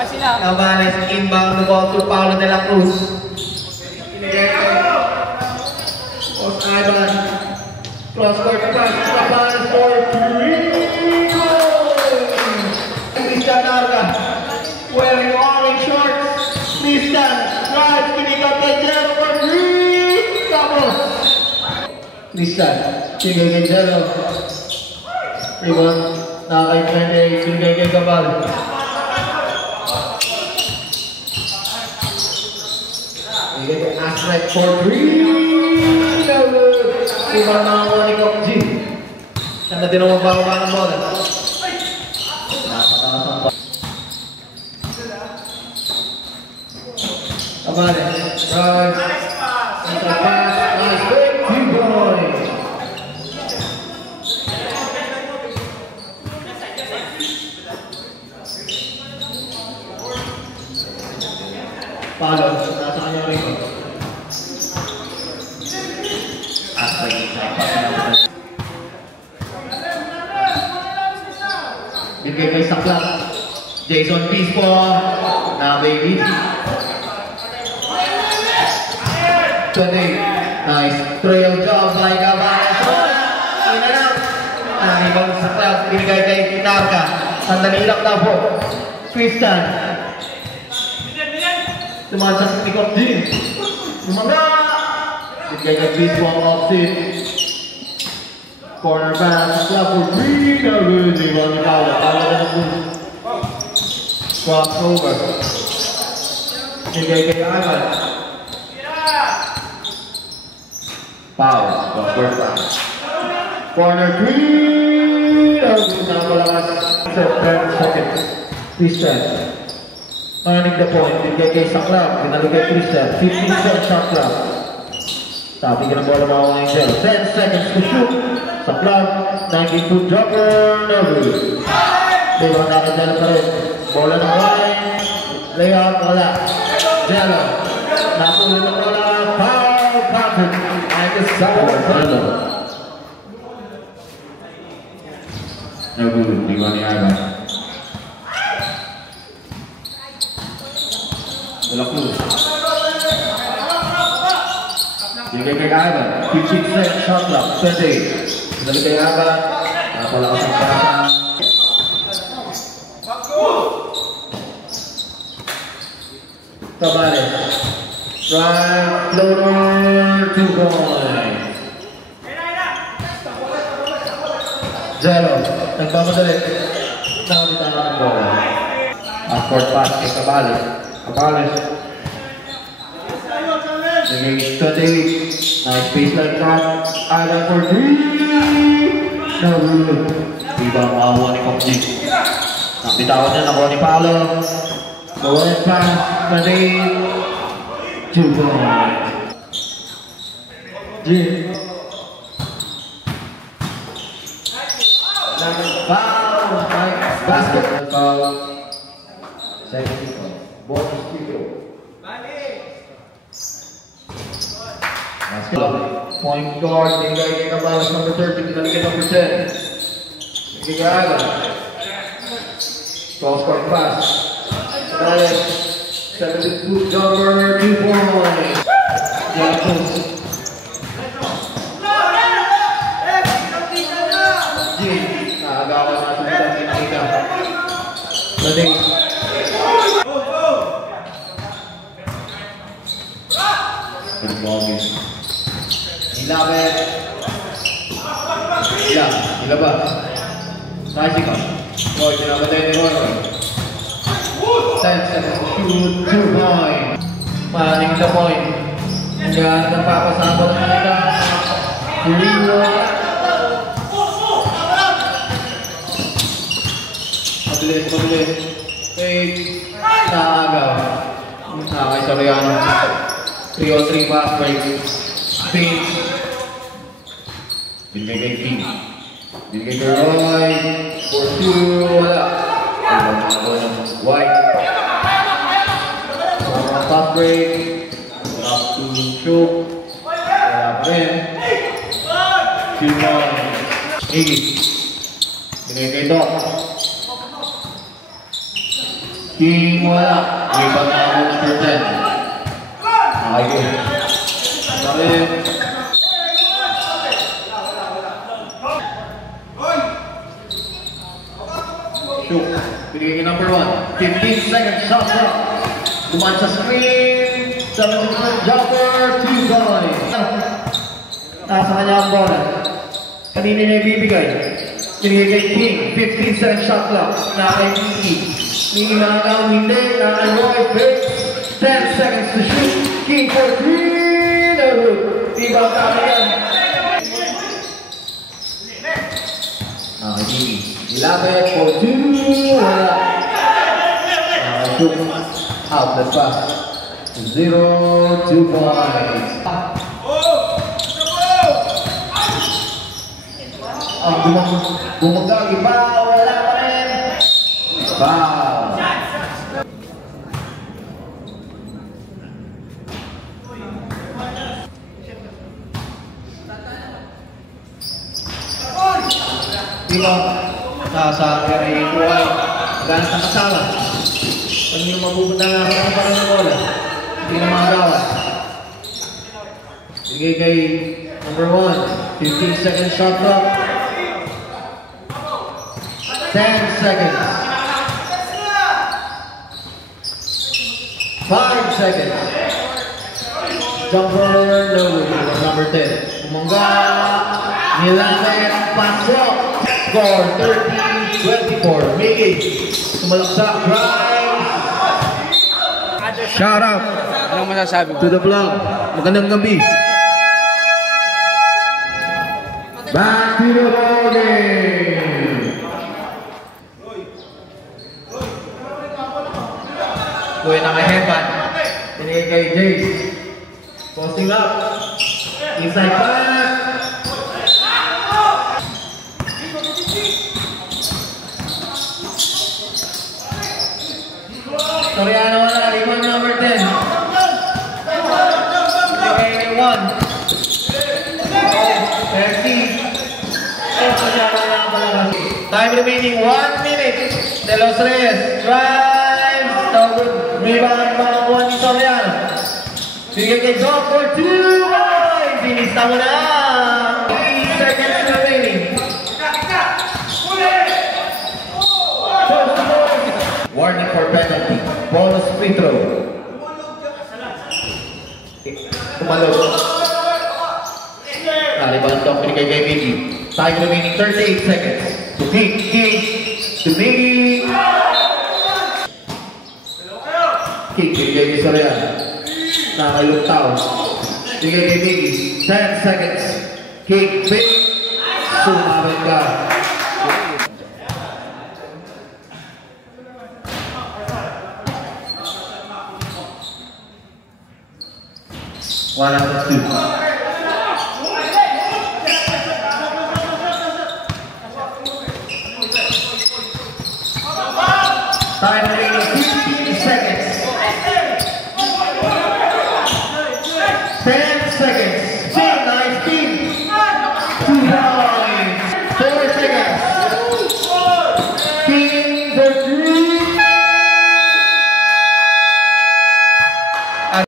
Cabanes inbound the ball to Paulo de la Cruz. Post Ivan. Cross court pass. Cabanes for 3 goals. Cristian Narga wearing orange shorts. Cristian drives. Kinigot Angelo for 3 doubles. Cristian Kinigot Angelo. Rebound. Nakakay 28. Kinigot Gabal. Aspect for 3. No good. Ibang nakakuha ni Kok G. Siya na din ang magbababa ng bola. Napatakas ang bola. Kabale. Right. Central pass. Nice break. 2 points. Palo. Nasa kanya rin. Bigay kay Saklak. Jason Pispo. Na baby. 20. Nice trail job by Cabanes. In and out. Ibang Saklak. Binigay kay Narga. Sandali lang na po. Cristian. Tumasak ni Kok G. Lumaga. Bigay kay Pispo ang offset. Corner pass, left for 3, no good. Ibang Paulo, Paulo na good. Crossover. Bigay kay Ivan. Paulo, cross pass. Corner 3, no good. Napalakas. 10 seconds. Cristian. Earning the point. Bigay kay Saklak. Pinalo kay Cristian. 15 shot clock. Tapi ka ng bola mga Angel. 10 seconds to shoot. Saklak. 19-foot jumper. No good. Diba nakadala pa rin. Bola ng line. Layup. Wala. Jello. Napulot ng bola. Foul. Patrick. And the second final. No good. Diba ni Ivan. De la Cruz. Bigay kay Ivan. 15 shot clock. 20. Bigay kay Ivan. Napalakas ang parang. Cabanes. Right floater. 2 points. Jello. Nagmamadali. Nakalitan ng bola. Upward pass kay Cabanes. Cabanes. Bigay 28. Nice baseline shot. Ivan for 3. No good. Ibang makakuha ni Kok G. Napitawan niya, nakuha ni Paulo. Forward pass. 28. 2 points. G. Foul. Basket. Foul. Second foul. Bonus kick. Point guard, bigay kay Cabanes number 30, pinalikin number 10. Bigay kay Ivan. Cross court pass. Cabanes. 17-foot jumper, 2 points. Jackson. G. Nakagawa natin sa kinakita. Lading. Good morning. Ilabet. Ilabas. Tricycle. Boy, pinapatay ni Roy. 10 seconds to shoot. 2 points. Maling the point. Hanggang napapasabot na nila. 3-1. Mabilis. Fake. Naagaw. Nakakay Soriano. 3-on-3 fast break. Spin. Binigay kay King. Binigay kay Roy. For 2. Wala. White. Fast break. Up to shoot. Wala pa rin. 2 points. Iggy. Binigay kay Doc. King wala. Iba na ako number 10. Okay. Sorry. Shoot. Pinigay number 1. 15 seconds shot clock. Dumaan sa screen. 7-foot jumper. 2 guys. Nasa kanya ang bola. Kanina niya ibibigay. Pinigay kay King. 15 seconds shot clock. Nakakay Miki. Miki nakakaw. Hindi. Nakakay Roy. 10 seconds to shoot. King for 3. No good. Diba ang tama yan. Miki. Ilapit for 2. Wala. Shoot. Out the pass. 0, 2 points. Bumagagi pa, wala pa rin. Foul. Dito, sa area 2 ay ganit ang kasala. Pag yung mabupunta nga ako pa rin ng bola, hindi na makagawa. Bigay kay number 1, 15 seconds shot clock. 10 seconds. 5 seconds. Jumper, no, number 10. Umangga, nilapit, pasok. Score, 13-24. Miggy, sumalaksak, drive. Shout out. Anong masasabi mo? To the vlog. Magandang gabi. Back to the ball game. Kuya na kay Hepan. Tinigay kay Jace. Posting up. Inside pass. Soriano wala. Iwan number 10. Tinigay kay 1. Percy. Time remaining 1 minute. De Los Reyes. Drive. Rebound pa ang 1 ni Soriano. Sige kay John for 2. Binista mo na. 3 seconds remaining. Warning for penalty. Bonus free throw. Tumalog. Rebound to pinigay kay Miggy. Time remaining 38 seconds. To King. To Miggy. King, bigay kay Soriano. Nakalugtaw. Bigay kay Miggy. 10 seconds. King, big. Sumabit ka. One out of 2. Time remaining